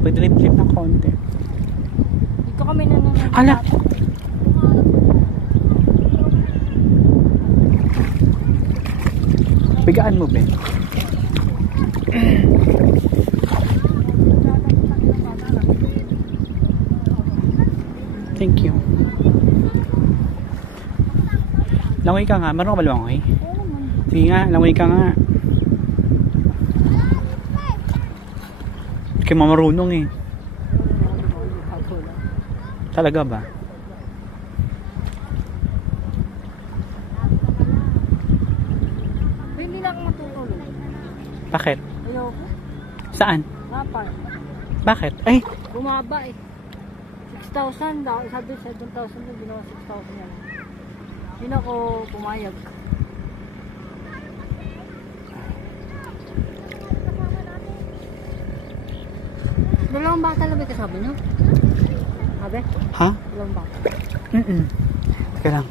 Pag-drip-drip ng konti. Dito kami nanonood. Hala! Bigaan mo, Ben. Thank you. Langoy ka nga. Marunong ka ba lumangoy? Sige nga, langoy ka nga. Hindi kayo mamarunong eh. Talaga ba? Hindi na ako matutulog. Bakit? Ayoko. Saan? Napal. Bakit? Ay! Bumaba eh. 6,000 daw. Sabi 7,000 na ginawa 6,000 yan. Hindi ako pumayag. Dalawang bata lang ba kasama nyo? Sabi? Ha? Dalawang bata. Teka lang.